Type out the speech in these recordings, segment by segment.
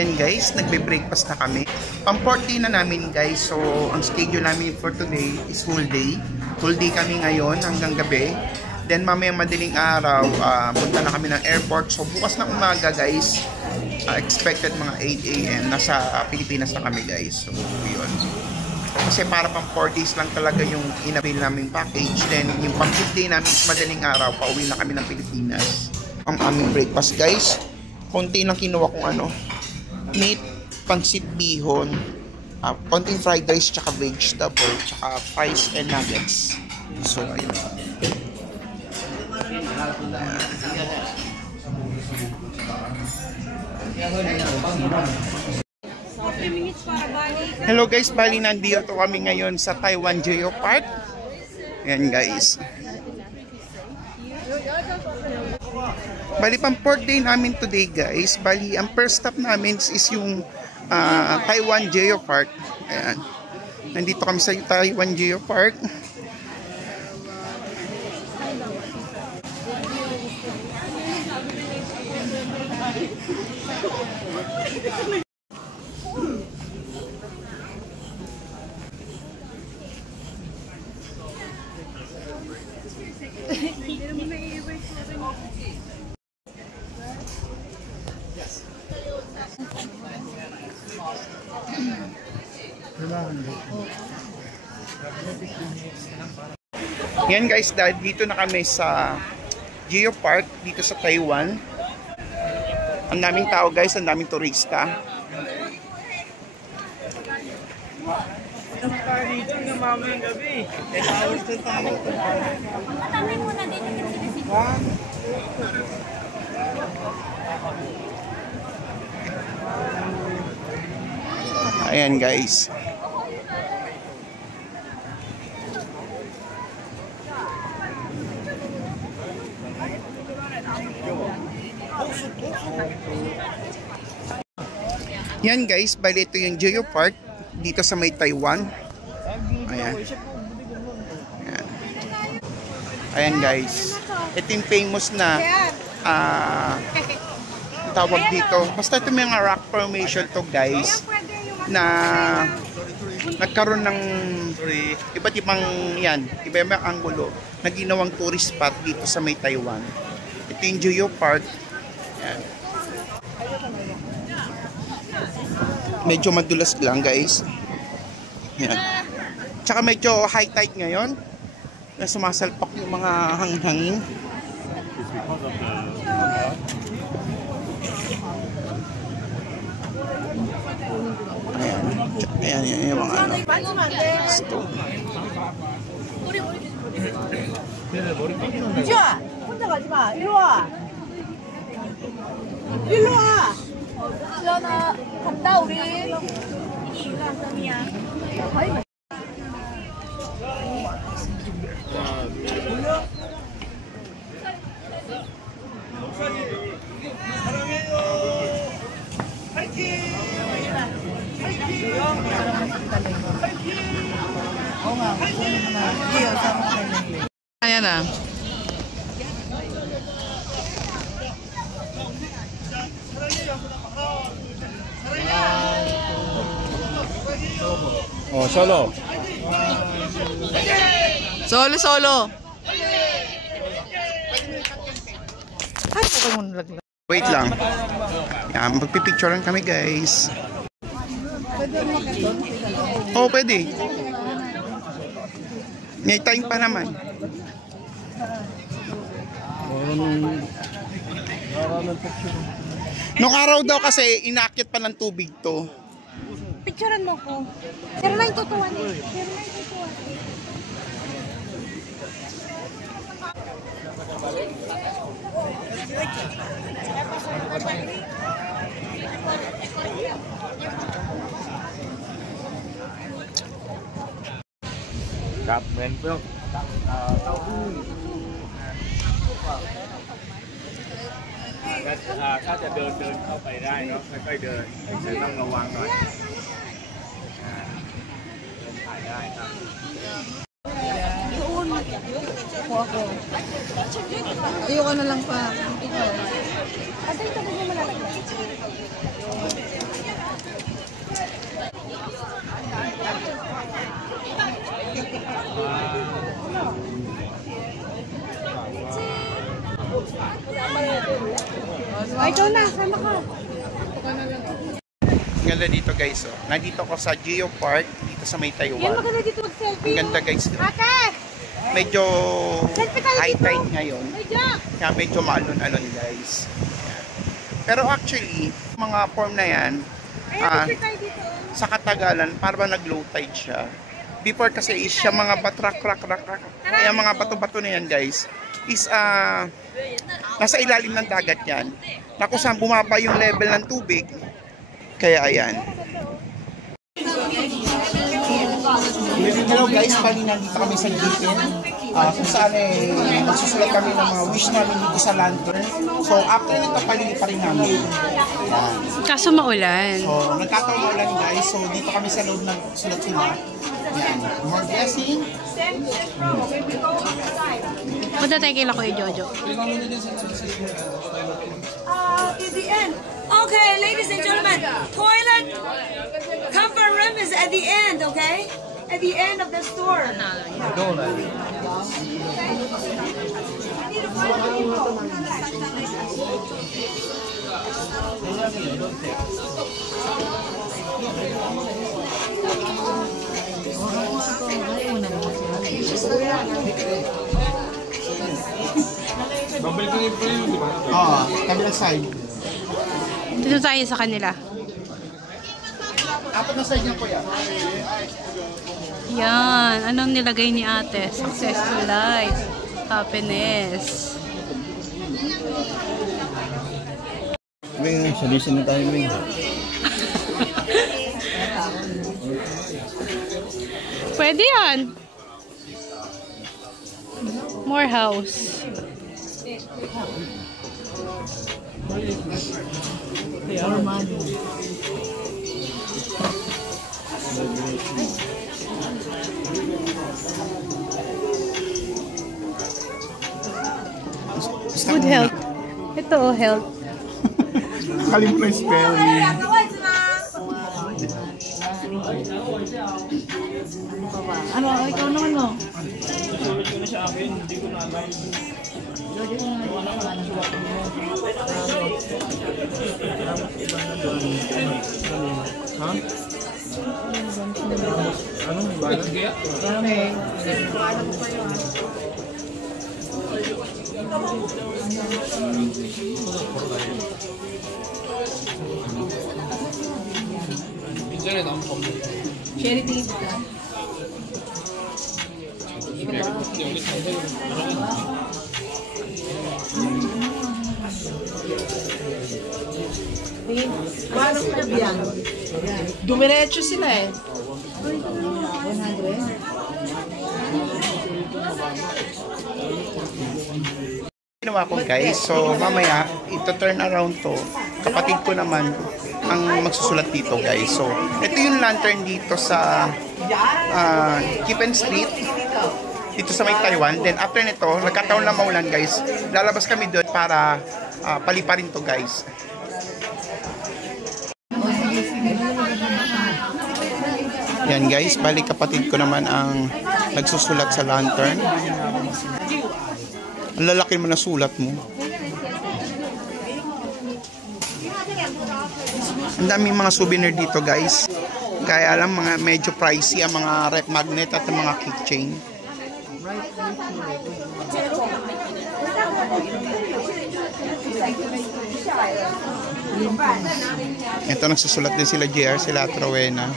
Ayan guys, nagbe-breakfast na kami. Pang 14 na namin guys. So, ang schedule namin for today is whole day. Whole day kami ngayon hanggang gabi. Then mamaya madaling araw, punta na kami ng airport. So, bukas na umaga guys, expected mga 8 AM. Nasa Pilipinas na kami guys. So, yun. Kasi para pang 4 days lang talaga yung in-avail naming package. Then, yung pang 5 day namin madaling araw, pauwi na kami ng Pilipinas. Ang aming breakfast guys, konti lang kinuha kong meat, pansit bihon, konting fried rice, tsaka vegetable, tsaka fries and nuggets. So, ayun. Hello guys, bali nandito kami ngayon sa Taiwan Geopark. Ayan guys. Bali pang 4th day namin today guys. Bali ang first stop namin is yung Taiwan Geopark. Ayan. Nandito kami sa Taiwan Geopark. Yan guys, dito na kami sa Geopark dito sa Taiwan. Ang daming tao guys, ang daming turista. Dito na mamayang gabi. Ayan guys. Yan guys, bali ito yung Geopark dito sa may Taiwan. Ayan. Ayan. Ayan guys. Ito yung famous na tawag dito. Basta ito may mga rock formation to guys na nagkaroon ng iba't ibang iba-ibang anggulo na ginawang tourist spot dito sa may Taiwan. Ito yung Geopark. Ayan. Medyo madulas lang guys. Yan. Tsaka medyo high tide ngayon. Na sumasalpak yung mga hangin. Ayan. Ayan yung mga stone. 지아! 혼자 가지 마. 이리 와. 일로 와. 지연아, 간다 우리. Ayan na. Oh, solo. Solo. Wait lang. Yan, magpipicturean kami guys. Oh, pwede. May time pa naman. Nung araw daw kasi inakyat pa ng tubig to. Picturean mo ko. Pero na itutuwan eh. Cặp bên phươngถ้าจะเดินเข้าไปได้เนาะค่อยๆเดินแต่ต้องระวังหน่อยเดินถ่ายได้ครับ Ayoko na lang pa. Ikaw. Ate, ito mo malapit. Ay, ikaw na. Sama ka. Ang ganda dito guys. Oh. Nandito ako sa Geo Park dito sa may Yan, Taiwan. maganda dito mag-selfie. Ang ganda guys. Ate! Medyo Selfie tayo high dito. tide ngayon. Ay, Jack! Kaya medyo maalon-alon guys. Yan. Pero actually, mga form na yan, Ay, tayo dito. sa katagalan, parang nag-low tide siya. Before kasi is siya mga batrak. Kaya mga bato-bato na yan guys, is nasa ilalim ng dagat yan. Na kung saan bumaba yung level ng tubig. Kaya ayan. Hello guys, bali nandito kami sa Gitin. Kung saan magsusulat kami ng mga wish namin dito sa lantern. So after nito palilipa rin namin. Ayan. Kaso maulan. So nagkataon maulan guys. So dito kami sa loob nagsulat sila. Ayan. More blessing. Punta tayo kay Kuya Jojo. To the end. Okay, ladies and gentlemen, toilet comfort room is at the end, okay? At the end of the store. Kabilang side. Dito tayo sa kanila. Apat na side niya po yan. Yan. Anong nilagay ni ate? Successful life. Happiness. May solution na tayo, May. Pwede yan. More house. Good health. Ito oh, health. Kalim mo yung spelling. Ano, ikaw naman mo? Charity. Paano ka yan? Dumiretso sila eh. 100? Ginawa ko guys, so mamaya ito turn around to. Kapatid ko naman ang magsusulat dito guys. So ito yung lantern dito sa Kippen Street dito sa may Taiwan. Then after nito, nagkataon lang maulan guys, lalabas kami doon para paliparin to guys. Yan guys, balik kapatid ko naman ang nagsusulat sa lantern. Ang lalaki mo na sulat mo. Ang daming mga souvenir dito guys. Kaya lang mga medyo pricey ang mga rep magnet at ang mga keychain. Ito nagsusulat din sila JR, sila Trowena.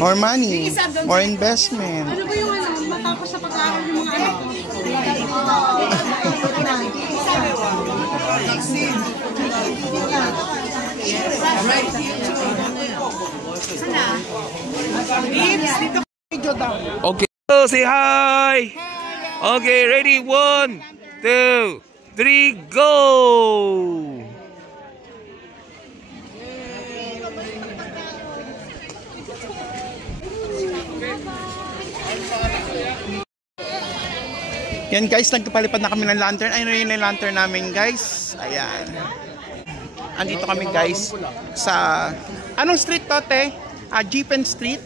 More money, more investment. Ano ba yung matapos sa pag-aaral ng mga anak? Okay. So, say hi. Okay, ready? 1, 2, 3, go! Yan guys, nagpalipad na kami ng lantern. Ayun yung lantern namin guys. Ayan. Andito kami guys sa... Anong street to, te? Jeepen Street.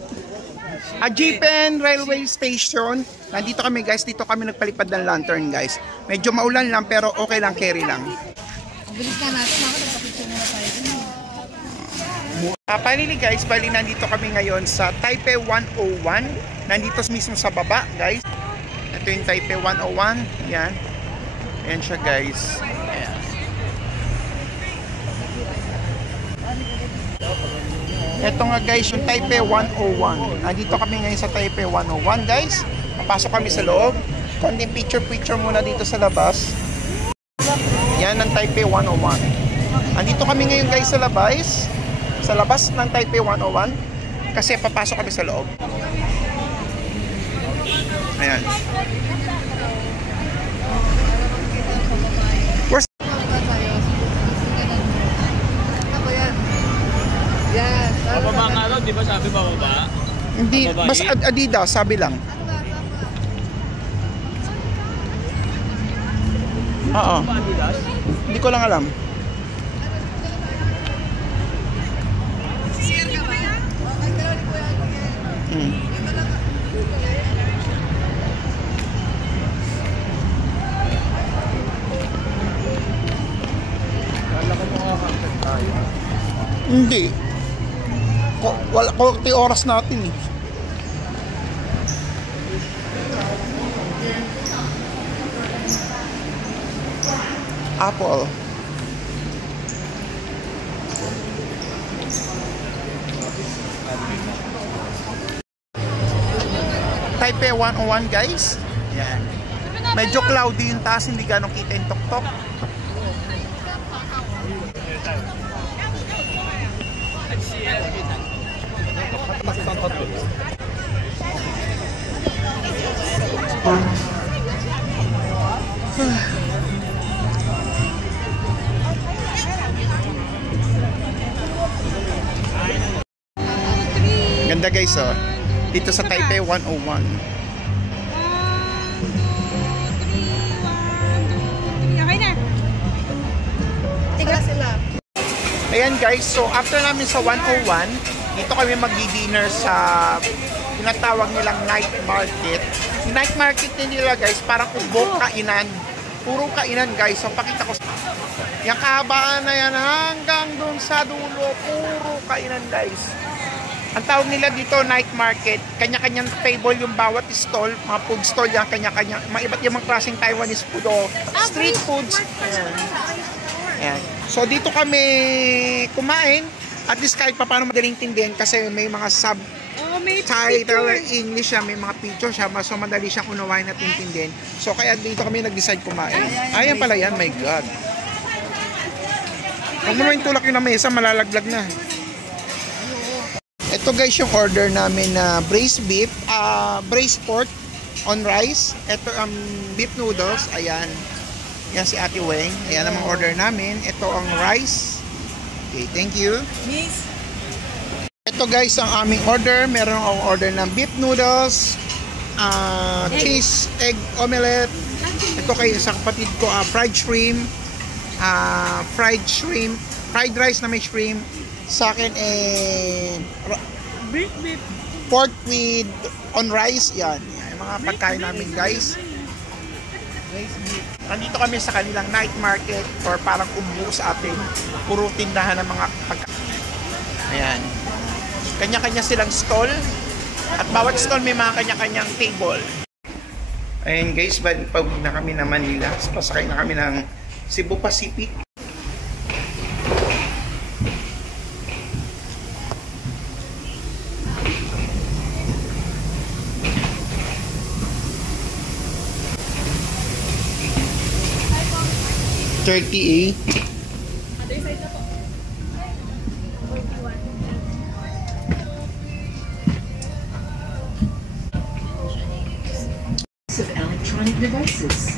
Jeepen Railway Station. Nandito kami guys. Dito kami nagpalipad ng lantern guys. Medyo maulan lang pero okay lang, carry lang. Bilis na natin. Ako, nagpapicture na tayo. Finally guys, bali nandito kami ngayon sa Taipei 101. Nandito mismo sa baba guys. Ito yung Taipei 101. Yan. Ayan siya guys. Ayan. Ito nga guys yung Taipei 101. Nandito kami ngayon sa Taipei 101 guys. Papasok kami sa loob. Konting picture muna dito sa labas. Yan ang Taipei 101. Nandito kami ngayon guys sa labas. Sa labas ng Taipei 101 kasi papasok kami sa loob. Ayan. Where's... Bababa nga daw, di ba sabi bababa? Hindi, mas Adidas, sabi lang. Oo. Hindi ko lang alam. Hindi. Wala konti oras natin eh. Apple. Taipei 101 guys. Yan. Medyo cloudy yung taas, hindi ganong kita yung tuktok. Ganda guys oh. Dito sa Taipei 101. 1, 2, 3, 1, 2, 3. Okay na. Tiga sila. Ayan guys, so after namin sa 101, dito kami magdi-dinner sa tinatawag nilang night market. Yung night market nila guys, parang ubok kainan. Puro kainan guys. So pakita ko. Yung kahabaan na yan hanggang dun sa dulo, puro kainan guys. Ang tawag nila dito night market, kanya-kanyang table yung bawat stall, mga food stall yan, kanya-kanya, mga iba't ibang klaseng Taiwanese food o street foods. Ayan. So dito kami kumain, at least kahit pa paano madaling tindihan kasi may mga subtitle English siya, may mga picture siya, so madali siyang unawain at intindihan. So kaya dito kami nag-decide kumain. Ayan pala yan, my God. Huwag mo yung tulak yung na mesa, malalaglag na. Ito guys yung order namin na braised beef, braised pork on rice. Ito ang beef noodles, ayan. Yan si Ate Weng. Ayan ang order namin. Ito ang rice. Okay, thank you. Ito guys ang aming order. Meron akong order ng beef noodles, cheese, egg omelette. Ito kayo sa kapatid ko, fried shrimp, fried rice na may shrimp. Sa akin beef pork with on rice. Yan yung mga pagkain namin guys. Nandito kami sa kanilang night market or parang umbu sa atin. Puro tindahan ng mga pagkain. Ayan. Kanya-kanya silang stall. At bawat stall may mga kanya-kanyang table. Ayan guys, pag na kami na Manila. Pasakay na kami ng Cebu Pacific. $38. Of electronic devices.